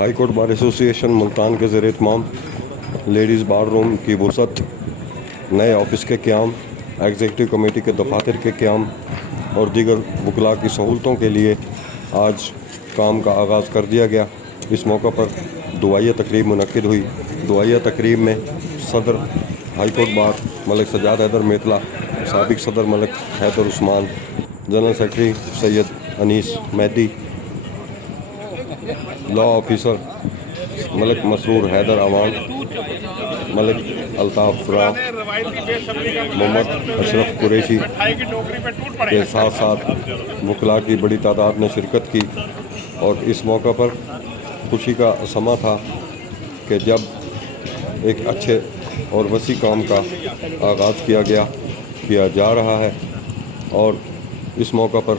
High court bar association Multan کے زیر اہتمام لیڈیز بار روم کی وسعت، نئے آفس کے قیام، ایگزیکٹو کمیٹی کے دفاتر کے قیام اور دیگر وکلاء کی سہولتوں کے لیے آج کام کا آغاز کر دیا گیا۔ اس موقع پر دعائیہ تقریب منعقد ہوئی۔ دعائیہ تقریب میں صدر ہائی کورٹ بار ملک سجاد حیدر میتلا، سابق صدر ملک حیدر عثمان، جنرل سیکرٹری سید انیس مہدی، لاء آفیسر ملک مسرور حیدر عوان، ملک الطاف فرا، محمد اشرف قریشی کے ساتھ ساتھ وکلاء کی بڑی تعداد نے شرکت کی۔ اور اس موقع پر خوشی کا سماں تھا کہ جب ایک اچھے اور وسیع کام کا آغاز کیا جا رہا ہے، اور اس موقع پر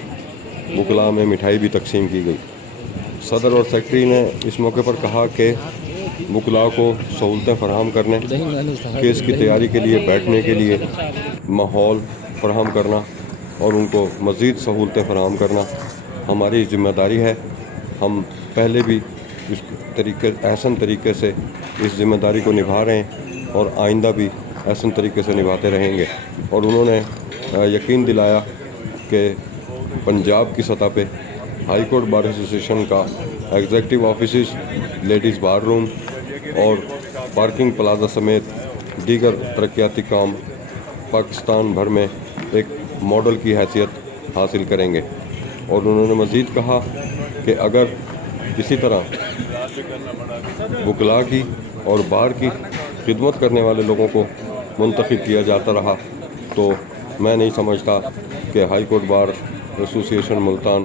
وکلاء میں مٹھائی بھی تقسیم کی گئی۔ صدر اور سیکرٹری نے اس موقع پر کہا کہ وکلاء کو سہولتیں فراہم کرنے، کیس کی تیاری کے لیے بیٹھنے کے لیے ماحول فراہم کرنا اور ان کو مزید سہولتیں فراہم کرنا ہماری ذمہ داری ہے۔ ہم پہلے بھی احسن طریقے سے اس ذمہ داری کو نبھا رہے ہیں اور آئندہ بھی احسن طریقے سے نبھاتے رہیں گے۔ اور انہوں نے یقین دلایا کہ پنجاب کی سطح پہ ہائی کورٹ بار ایسوسیشن کا ایگزیکٹو آفیسز، لیڈیز بار روم اور پارکنگ پلازا سمیت دیگر ترقیاتی کام پاکستان بھر میں ایک ماڈل کی حیثیت حاصل کریں گے۔ اور انہوں نے مزید کہا کہ اگر اسی طرح وکلاء کی اور بار کی خدمت کرنے والے لوگوں کو منتخب کیا جاتا رہا تو میں نہیں سمجھتا کہ high court bar association Multan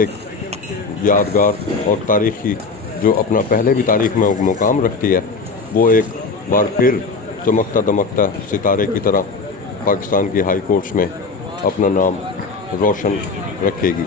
ایک یادگار اور تاریخی، جو اپنا پہلے بھی تاریخ میں مقام رکھتی ہے، وہ ایک بار پھر چمکتا دمکتا ستارے کی طرح پاکستان کی ہائی کورٹس میں اپنا نام روشن رکھے گی۔